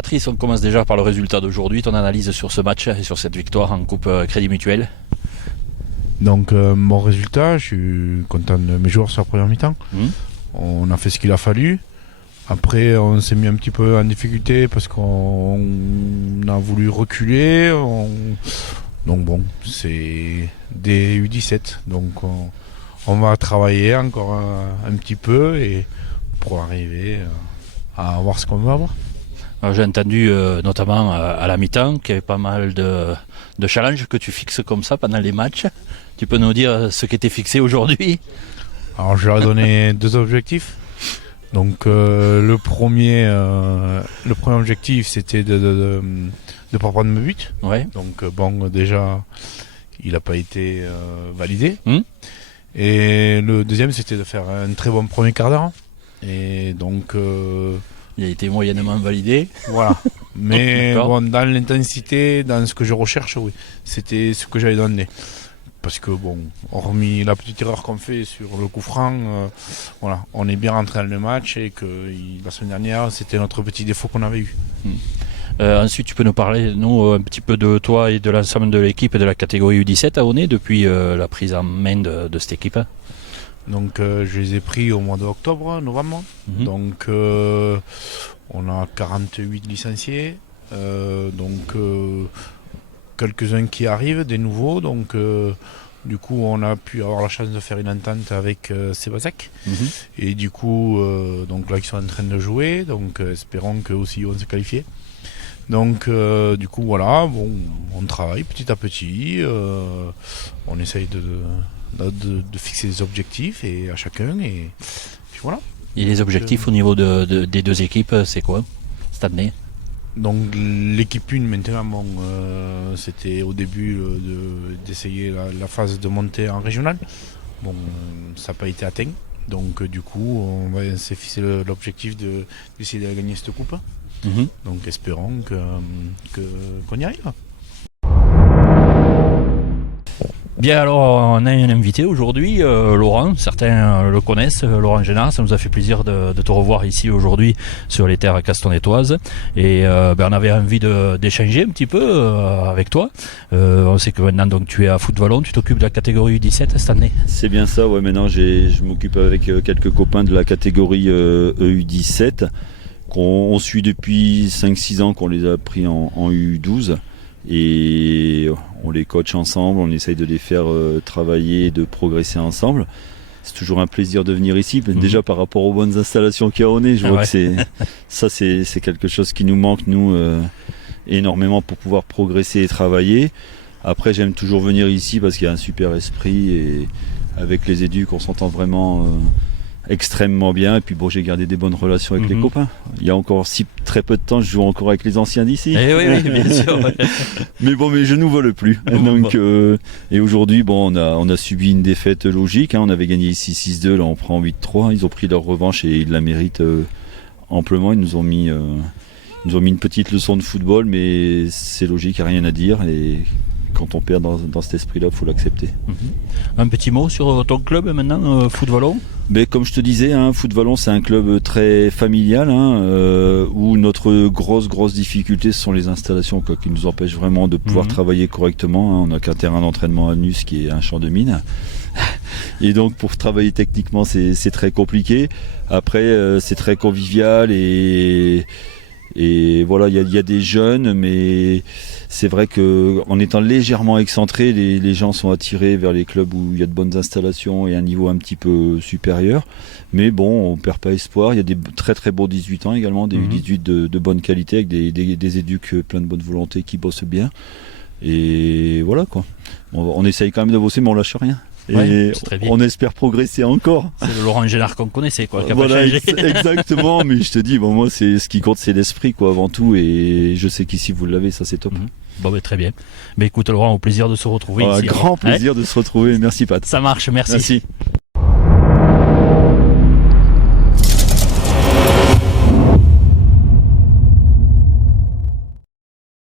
Patrice, on commence déjà par le résultat d'aujourd'hui, ton analyse sur ce match et sur cette victoire en Coupe Crédit Mutuel. Donc mon résultat, je suis content de mes joueurs sur la première mi-temps. On a fait ce qu'il a fallu. Après on s'est mis un petit peu en difficulté parce qu'on a voulu reculer. Donc bon, c'est des U17. Donc on va travailler encore un petit peu et pour arriver à avoir ce qu'on veut avoir. Alors, j'ai entendu notamment à la mi-temps qu'il y avait pas mal de challenges que tu fixes comme ça pendant les matchs. Tu peux nous dire ce qui était fixé aujourd'hui? Alors je leur ai donné deux objectifs. Donc le premier objectif c'était de pas prendre mes buts. Ouais. Donc bon déjà il n'a pas été validé. Et le deuxième c'était de faire un très bon premier quart d'heure. Et donc il a été moyennement validé. Voilà. Mais bon, dans l'intensité, dans ce que je recherche, oui, c'était ce que j'avais donné. Parce que bon, hormis la petite erreur qu'on fait sur le coup franc, voilà, on est bien rentré dans le match et que la semaine dernière, c'était notre petit défaut qu'on avait eu. Ensuite, tu peux nous parler, nous, un petit peu de toi et de l'ensemble de l'équipe et de la catégorie U17 à Aunay depuis la prise en main de cette équipe. Donc, je les ai pris au mois d'octobre, novembre. Donc, on a 48 licenciés. Donc, quelques-uns qui arrivent, des nouveaux. Donc, du coup, on a pu avoir la chance de faire une entente avec Sébazac. Et du coup, donc là, ils sont en train de jouer. Donc, espérons qu'eux aussi vont se qualifier. Donc, du coup, voilà, bon, on travaille petit à petit. On essaye de fixer des objectifs et à chacun. Et puis voilà. Et les objectifs au niveau des deux équipes, c'est quoi cette année? Donc l'équipe 1 maintenant, bon, c'était au début d'essayer la phase de montée en régional. Bon, ça n'a pas été atteint. Donc du coup, on s'est fixé l'objectif d'essayer de gagner cette coupe. Donc espérons qu'on y arrive. Bien, alors on a un invité aujourd'hui, Laurent, certains le connaissent, Laurent Génard, ça nous a fait plaisir de te revoir ici aujourd'hui sur les terres castonetoises et on avait envie d'échanger un petit peu avec toi. On sait que maintenant donc, tu es à Foot-Vallon, tu t'occupes de la catégorie U17 cette année. C'est bien ça, ouais, maintenant je m'occupe avec quelques copains de la catégorie EU17 qu'on suit depuis 5-6 ans, qu'on les a pris en U12. Et on les coach ensemble, on essaye de les faire travailler, de progresser ensemble. C'est toujours un plaisir de venir ici. Déjà par rapport aux bonnes installations qu'il y a au nez, je vois que c'est quelque chose qui nous manque nous énormément pour pouvoir progresser et travailler. Après j'aime toujours venir ici parce qu'il y a un super esprit et avec les éducs on s'entend vraiment extrêmement bien. Et puis bon, j'ai gardé des bonnes relations avec les copains. Il y a encore très peu de temps, je joue encore avec les anciens d'ici. Oui, bien sûr. Mais bon, mes genoux ne volent plus. Donc, et aujourd'hui, bon, on a subi une défaite logique. On avait gagné ici 6-2, là on prend 8-3. Ils ont pris leur revanche et ils la méritent amplement. Ils nous ont mis une petite leçon de football, mais c'est logique, il n'y a rien à dire. Et quand on perd dans cet esprit-là, il faut l'accepter. Un petit mot sur ton club maintenant, Foot-Vallon? Mais comme je te disais, Foot-Vallon c'est un club très familial où notre grosse difficulté ce sont les installations qui nous empêchent vraiment de pouvoir travailler correctement. On n'a qu'un terrain d'entraînement à Nus qui est un champ de mine. Et donc pour travailler techniquement c'est très compliqué. Après c'est très convivial et voilà, il y a des jeunes, mais c'est vrai qu'en étant légèrement excentré, les gens sont attirés vers les clubs où il y a de bonnes installations et un niveau un petit peu supérieur. Mais bon, on perd pas espoir. Il y a des très beaux 18 ans également, des U18 de bonne qualité avec des éducs plein de bonne volonté qui bossent bien. Et voilà quoi. On essaye quand même de bosser, mais on lâche rien. Et on espère progresser encore. C'est le Laurent Génard qu'on connaissait, quoi. Voilà, exactement. Mais je te dis, bon, moi, ce qui compte, c'est l'esprit, quoi, avant tout. Et je sais qu'ici, vous l'avez, ça, c'est top. Bon, très bien. Mais écoute, Laurent, au plaisir de se retrouver ici. Grand plaisir de se retrouver. Merci, Pat. Ça marche, merci.